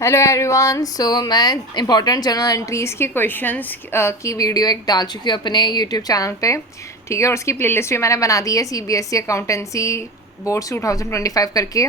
Hello everyone. मैं important journal entries की questions की वीडियो एक डाल चुकी हूँ अपने यूट्यूब चैनल पे। ठीक है, और उसकी प्लेलिस्ट भी मैंने बना दी है सीबीएसई अकाउंटेंसी बोर्ड 2025 करके।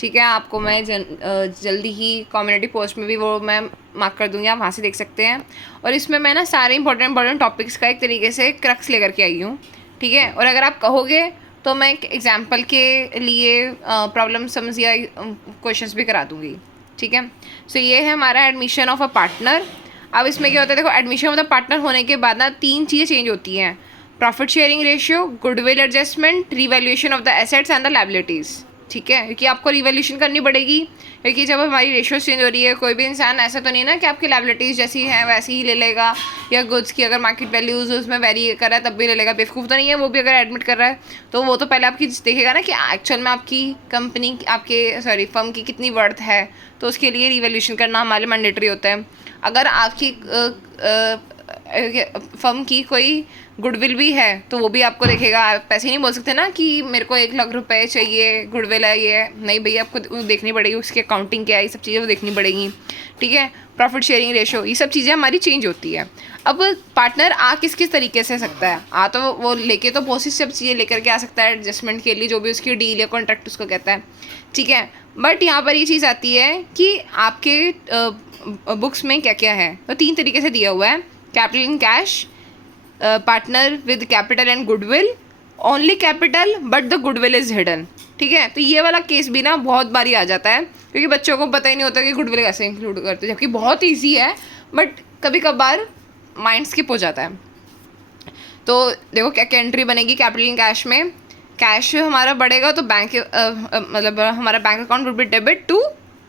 ठीक है, आपको मैं जल्दी ही कम्युनिटी पोस्ट में भी वो मैं मार्क कर दूँगी, आप वहाँ से देख सकते हैं। और इसमें मैं ना सारे इंपॉर्टेंट टॉपिक्स का एक तरीके से क्रक्स लेकर के आई हूँ। ठीक है, और अगर आप कहोगे तो मैं एक एग्जाम्पल के लिए प्रॉब्लम समझ या क्वेश्चंस भी करा दूँगी। ठीक है, सो ये है हमारा एडमिशन ऑफ अ पार्टनर। अब इसमें क्या होता है, देखो एडमिशन ऑफ द पार्टनर होने के बाद ना 3 चीज़ें चेंज होती हैं: profit sharing ratio, goodwill adjustment, revaluation of the assets and the liabilities. ठीक है, क्योंकि आपको रिवैल्यूएशन करनी पड़ेगी, क्योंकि जब हमारी रेशियो चेंज हो रही है, कोई भी इंसान ऐसा तो नहीं ना कि आपकी लायबिलिटीज़ जैसी है वैसी ही ले लेगा, या गुड्स की अगर मार्केट वैल्यूज़ उसमें वेरी कर रहा है तब भी ले लेगा। बेवकूफ़ तो नहीं है वो भी, अगर एडमिट कर रहा है तो वो तो पहले आपकी देखेगा ना कि एक्चुअल में आपकी कंपनी आपके फर्म की कितनी वर्थ है, तो उसके लिए रिवैल्यूएशन करना हमारे मैंडेटरी होता है। अगर आपकी फर्म की कोई गुडविल भी है तो वो भी आपको देखेगा। आप ऐसे नहीं बोल सकते ना कि मेरे को 1 लाख रुपए चाहिए, गुडविल है ये है। नहीं भैया, आपको देखनी पड़ेगी उसकी अकाउंटिंग क्या है, ये सब चीज़ें वो देखनी पड़ेगी। ठीक है, प्रॉफिट शेयरिंग रेशो, ये सब चीज़ें हमारी चेंज होती है। अब पार्टनर आ किस किस तरीके से सकता है, आ तो वो लेके तो बहुत सी सब चीज़ें लेकर के आ सकता है एडजस्टमेंट के लिए, जो भी उसकी डील या कॉन्ट्रैक्ट उसको कहता है। ठीक है, बट यहाँ पर ये चीज़ आती है कि आपके बुक्स में क्या क्या है, तो 3 तरीके से दिया हुआ है: capital in cash, partner with capital and goodwill, only capital but the goodwill is hidden. ठीक है, तो ये वाला केस भी ना बहुत बारी आ जाता है, क्योंकि बच्चों को पता ही नहीं होता कि गुडविल कैसे इंक्लूड करते हैं, जबकि बहुत ईजी है, बट कभी कभार माइंड स्किप हो जाता है। तो देखो क्या क्या एंट्री बनेगी कैपिटल इन कैश में। कैश हमारा बढ़ेगा तो बैंक मतलब हमारा bank account would be debit to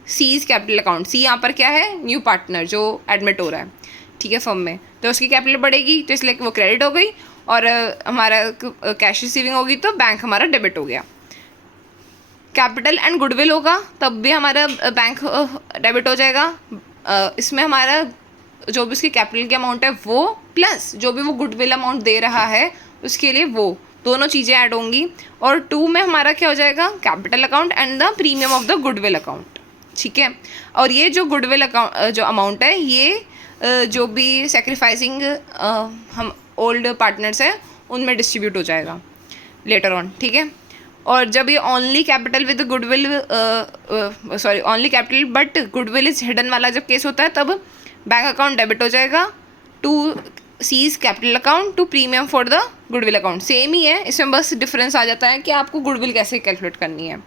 these capital account. See यहाँ पर क्या है, न्यू पार्टनर जो एडमिट हो रहा है, ठीक है, फर्म में, तो उसकी कैपिटल बढ़ेगी, तो इसलिए वो क्रेडिट हो गई, और हमारा कैश रिसीविंग होगी तो बैंक हमारा डेबिट हो गया। कैपिटल एंड गुडविल होगा तब भी हमारा बैंक डेबिट हो जाएगा। इसमें हमारा जो भी उसकी कैपिटल की अमाउंट है वो, प्लस जो भी वो गुडविल अमाउंट दे रहा है उसके लिए वो दोनों चीज़ें ऐड होंगी। और 2 में हमारा क्या हो जाएगा, capital account and the premium of the goodwill account. ठीक है, और ये जो गुडविल अकाउंट जो अमाउंट है, ये जो भी सेक्रीफाइसिंग हम ओल्ड पार्टनर्स हैं उनमें डिस्ट्रीब्यूट हो जाएगा लेटर ऑन। ठीक है, और जब ये only capital with goodwill only capital but goodwill is hidden वाला जब केस होता है, तब बैंक अकाउंट डेबिट हो जाएगा to these capital account to premium for the goodwill account. Same ही है, इसमें बस डिफरेंस आ जाता है कि आपको गुडविल कैसे कैलकुलेट करनी है।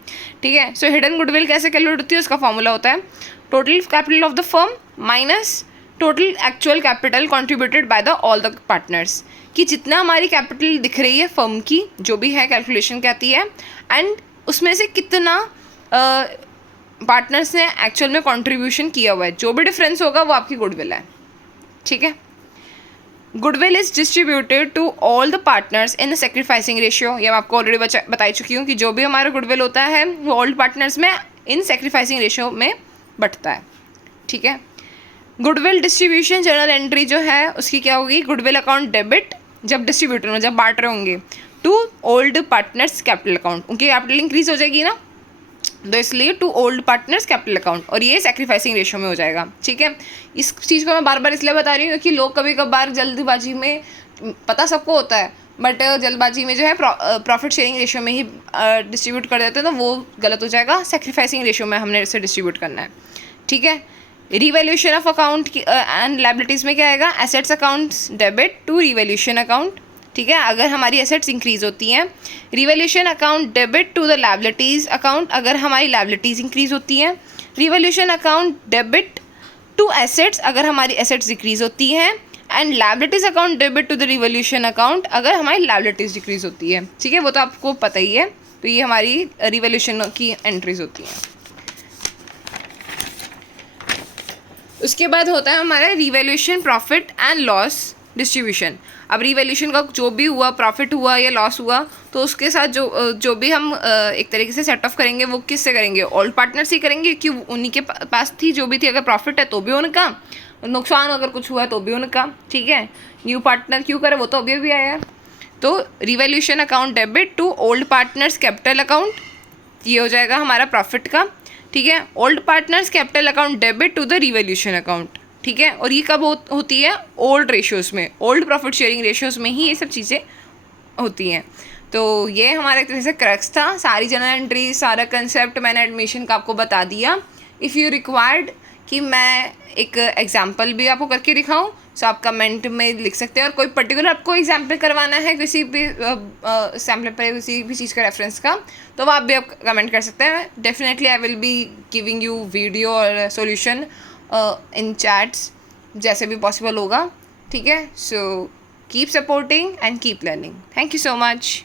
ठीक है, सो हिडन गुडविल कैसे कैलकुलेट होती है, उसका फॉर्मूला होता है total capital of the firm minus total actual capital contributed by the all the partners, कि जितना हमारी कैपिटल दिख रही है फर्म की जो भी है कैलकुलेशन कहती है, एंड उसमें से कितना पार्टनर्स ने एक्चुअल में कंट्रीब्यूशन किया हुआ है, जो भी डिफरेंस होगा वो आपकी गुडविल है। ठीक है, goodwill is distributed to all the partners in the sacrificing ratio. ये मैं आपको ऑलरेडी बता चुकी हूँ कि जो भी हमारा गुडविल होता है वो ऑल पार्टनर्स में इन सेक्रीफाइसिंग रेशियो में बंटता है। ठीक है, गुडविल डिस्ट्रीब्यूशन जर्नल एंट्री जो है उसकी क्या होगी, गुडविल अकाउंट डेबिट जब डिस्ट्रीब्यूटर में जब बांट रहे होंगे to old partners capital account, उनकी कैपिटल इंक्रीज हो जाएगी ना, तो इसलिए to old partners capital account, और ये सेक्रीफाइसिंग रेशियो में हो जाएगा। ठीक है, इस चीज़ को मैं बार बार इसलिए बता रही हूँ क्योंकि लोग कभी कभार जल्दबाजी में, पता सबको होता है बट जल्दबाजी में जो है प्रॉफिट शेयरिंग रेशियो में ही डिस्ट्रीब्यूट कर देते हैं, तो वो गलत हो जाएगा। सेक्रीफाइसिंग रेशियो में हमने इसे डिस्ट्रीब्यूट करना है। ठीक है, revaluation of account and liabilities में क्या आएगा, assets accounts debit to revaluation account. ठीक है, अगर हमारी एसेट्स इंक्रीज होती हैं, revaluation account debit to the liabilities account अगर हमारी लायबिलिटीज़ इंक्रीज होती हैं, revaluation account debit to assets अगर हमारी एसेट्स डिक्रीज होती हैं, and liabilities account debit to the revaluation account अगर हमारी लायबिलिटीज़ डिक्रीज होती है। ठीक है, वो तो आपको पता ही है, तो ये हमारी रिवैल्यूएशन की एंट्रीज होती हैं। उसके बाद होता है हमारा revaluation profit and loss distribution. अब रिवैल्यूएशन का जो भी हुआ, प्रॉफिट हुआ या लॉस हुआ, तो उसके साथ जो भी हम एक तरीके से सेट ऑफ करेंगे वो किससे करेंगे, ओल्ड पार्टनर्स ही करेंगे, कि उन्हीं के पास थी जो भी थी। अगर प्रॉफिट है तो भी उनका, नुकसान अगर कुछ हुआ है तो भी उनका। ठीक है, न्यू पार्टनर क्यों करे, वो तो अभी अभी आया है। तो revaluation account debit to old partners capital account, ये हो जाएगा हमारा प्रॉफिट का। ठीक है। Old partners capital account debit to the revolution account, ठीक है। और ये कब होती है? ओल्ड रेशियोज़ में, ओल्ड प्रॉफिट शेयरिंग रेशियोज़ में ही ये सब चीज़ें होती हैं। तो ये हमारा एक तरह से क्रक्स था, सारी जनरल एंट्री, सारा कंसेप्ट मैंने एडमिशन का आपको बता दिया। इफ़ यू रिक्वायर्ड कि मैं एक एग्जाम्पल भी आपको करके दिखाऊं, सो आप कमेंट में लिख सकते हैं। और कोई पर्टिकुलर आपको एग्जाम्पल करवाना है किसी भी सैम्पल पर, किसी भी चीज़ का रेफरेंस का, तो वह आप भी आप कमेंट कर सकते हैं। Definitely I will be giving you video और सॉल्यूशन इन चैट्स जैसे भी पॉसिबल होगा, ठीक है। So keep supporting and keep learning. Thank you so much.